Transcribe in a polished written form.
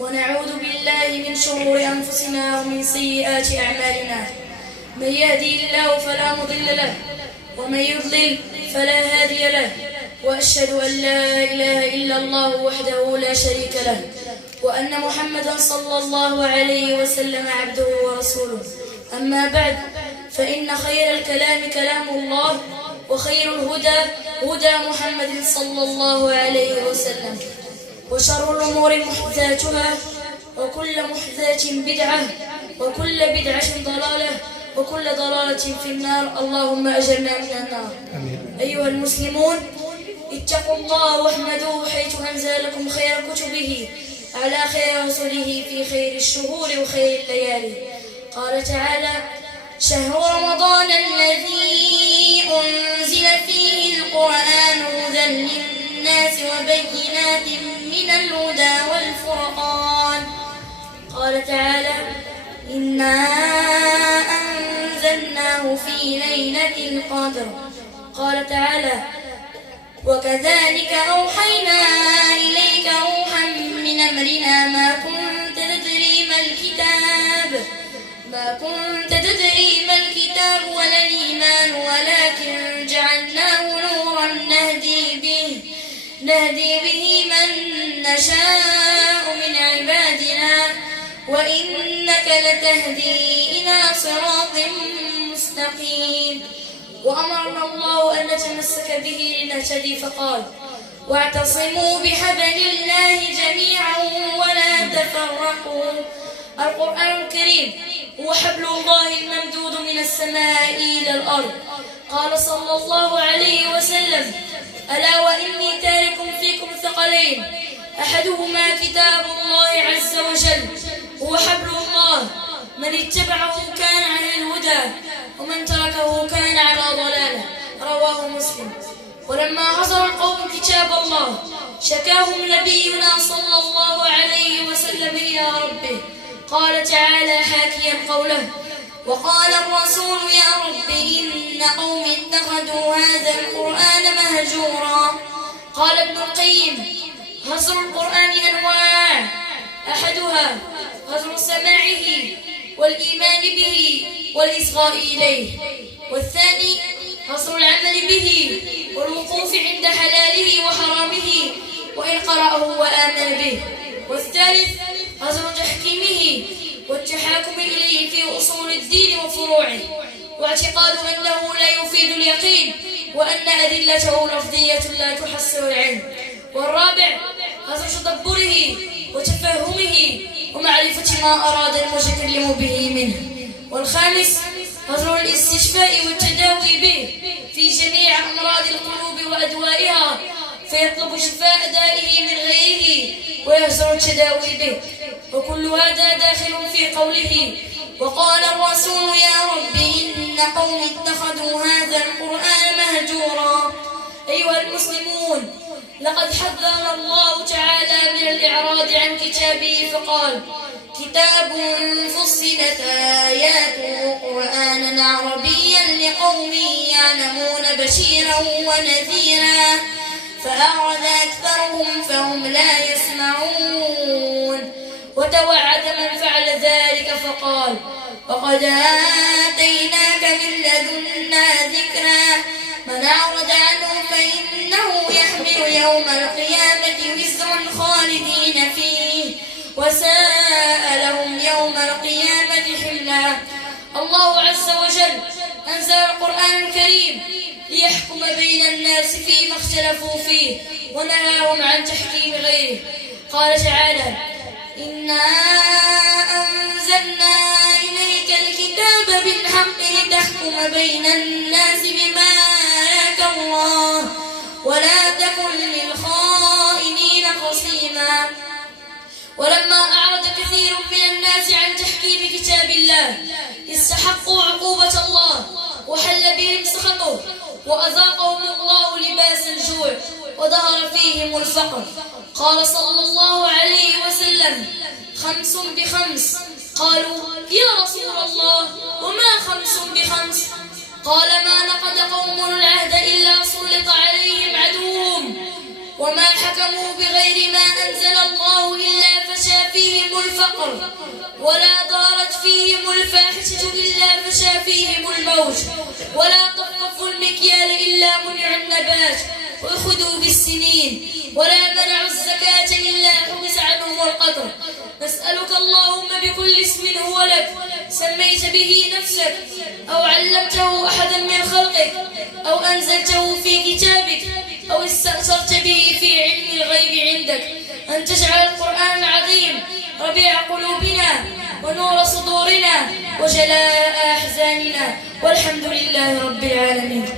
ونعوذ بالله من شرور أنفسنا ومن سيئات أعمالنا. من يهدي الله فلا مضل له ومن يضلل فلا هادي له، وأشهد أن لا إله إلا الله وحده لا شريك له، وأن محمدا صلى الله عليه وسلم عبده ورسوله. أما بعد، فإن خير الكلام كلام الله، وخير الهدى هدى محمد صلى الله عليه وسلم، وشر الأمور محدثاتها، وكل محدثة بدعة، وكل بدعة ضلالة، وكل ضلالة في النار. اللهم أجرنا من النار. أيها المسلمون، اتقوا الله واحمدوه حيث أنزل لكم خير كتبه على خير رسله في خير الشهور وخير الليالي. قال تعالى: شهر رمضان الذي أنزل فيه القرآن هدى للناس وبينات من الهدى والفرقان. قال تعالى: إنا أنزلناه في ليلة القدر. قال تعالى: وكذلك أوحينا إليك روحا من أمرنا ما كنت تدري ما الكتاب ولا الإيمان، ولكن جعلناه نورا نهدي به من نشاء من عبادنا، وإنك لتهدي إلى صراط مستقيم. وأمرنا الله أن نتمسك به لنهتدي، فقال: واعتصموا بحبل الله جميعا ولا تفرقوا. القرآن الكريم هو حبل الله الممدود من السماء إلى الأرض. قال صلى الله عليه وسلم: ألا وإني تارك فيكم ثقلين، أحدهما كتاب الله عز وجل، هو حبل الله، من اتبعه كان على الهدى، ومن تركه كان على ضلاله. رواه مسلم. ولما حضر القوم كتاب الله شكاهم نبينا صلى الله عليه وسلم إلى ربه. قال تعالى حاكيا قوله: وقال الرسول يا رب إن قومي اتخذوا هذا القرآن مهجورا. قال ابن القيم: هجر القرآن أنواع، أحدها هجر سماعه والإيمان به والإصغاء إليه، والثاني هجر العمل به والوقوف عند حلاله وحرامه وإن قرأه وآمن به، والثالث هجر تحكيمه والتحاكم إليه في أصول الدين وفروعه، واعتقاد أنه لا يفيد اليقين، وأن أدلته لفظية لا تحصل العلم، والرابع هجر تدبره وتفهمه ومعرفة ما أراد المتكلم به منه، والخامس هجر الاستشفاء والتداوي به في جميع أمراض القلوب وأدوائها، فيطلب شفاء دائه من غيره ويهجر التداوي به. وكل هذا داخل في قوله: وقال الرسول يا رب إن قوم اتخذوا هذا القرآن مهجورا. أيها المسلمون، لقد حذرنا الله تعالى من الإعراض عن كتابه، فقال: كتاب فصلت آياته قرآنا عربيا لقوم يعلمون بشيرا ونذيرا، فأعرض أكثرهم فهم لا يسمعون. وتوعد من فعل ذلك فقال: وقد آتيناك من لدنا ذكرا، من أعرض عنه فإنه يحمل يوم القيامة وزرا خالدين فيه، وساء لهم يوم القيامة حملا. الله عز وجل أنزل القرآن الكريم ليحكم بين الناس فيما اختلفوا فيه، ونهاهم عن تحكيم غيره. قال تعالى: إنا أنزلنا إليك الكتاب بالحق لتحكم بين الناس بما أراك الله، ولا تكن للخائنين خصيما. ولما أعرض كثير من الناس عن تحكيم كتاب الله استحقوا عقوبة الله، وحل بهم سخطه، وأذاقهم الله لباس الجوع، وظهر فيهم الفقر. قال صلى الله عليه وسلم: 5 ب5. قالوا: يا رسول الله، وما 5 ب5؟ قال: ما نقض قوم العهد إلا سلط عليهم عدوهم، وما حكموا بغير ما أنزل الله إلا فشى فيه الفقر، ولا ضارت فيهم الفاحشة إلا فشى فيهم الموت، ولا طففوا المكيال إلا منع النبات وأخذوا بالسنين، ولا منعوا الزكاة إلا حبس عنهم القدر. نسألك اللهم بكل اسم هو لك سميت به نفسك أو علمته أحدا من خلقك أو أنزلته في كتابك أو استأثرت به في علم الغيب عندك، أن تجعل القرآن العظيم ربيع قلوبنا ونور صدورنا وجلاء أحزاننا، والحمد لله رب العالمين.